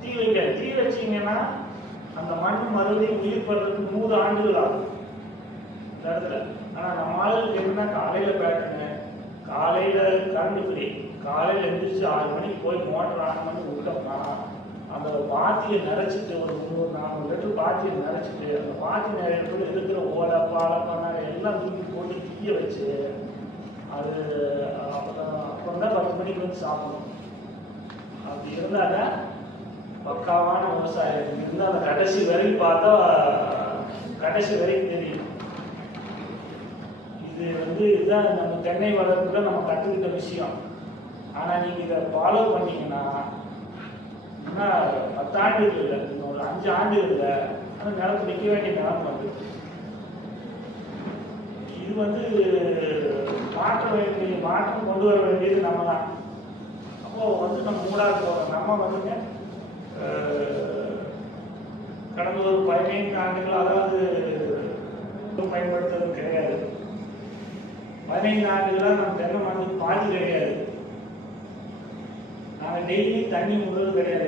தீ வைக்க தீ வச்சிங்கன்னா அந்த மண் மறுபடியும் உயிர் படுறதுக்கு 100 ஆண்டுகள் ஆகும் இந்த இடத்துல. ஆனால் நம்ம ஆளுக்கு என்னன்னா காலையில் பேட்டர்னு, காலையில் கரண்ட் ஃப்ரீ, காலையில் எழுந்திரிச்சு 6 மணிக்கு போய் மோட்டர் ஆன் பண்ணி விட்டோம்னா அந்த பாத்தியை நிறச்சிட்டு ஒரு 300-400 லிட்டர் பாத்தியை நிறச்சிட்டு அந்த பாத்தி நிறைய இருக்கிற ஓலை பாலை பண்ண எல்லாம் தூக்கி போட்டு தீய வச்சு அது அப்புறம் தான் 10 மணிக்கு வந்து சாப்பிடணும். அப்படி இருந்தால் தான் பக்காவான விவசாயம் இருந்தால் அந்த கடைசி வரைக்கும் பார்த்தா கடைசி வரைக்கும் தெரியும். இது இதுதான் நம்ம தென்னை வளர்ப்புல நம்ம கற்றுக்கிட்ட விஷயம். ஆனால் நீங்கள் இதை ஃபாலோ பண்ணீங்கன்னா இன்னும் 10 ஆண்டுகள் இல்லை, இன்னும் ஒரு 5 ஆண்டுகளில் ஆனால் நிலத்து நிற்க வேண்டிய நிலம் வந்து இது மாற்றம் கொண்டு வர வேண்டியது நம்ம தான். அப்போது நம்ம மூடாது போகிறோம். நம்ம வந்துங்க கடந்த ஒரு 15 ஆண்டுகள் அதாவது பயன்படுத்துறது கிடையாது. 15 ஆண்டுகளாக நம்ம தென்னை மரத்துக்கு பாதி கிடையாது. நாங்கள் டெய்லி தண்ணி விடுறது கிடையாது.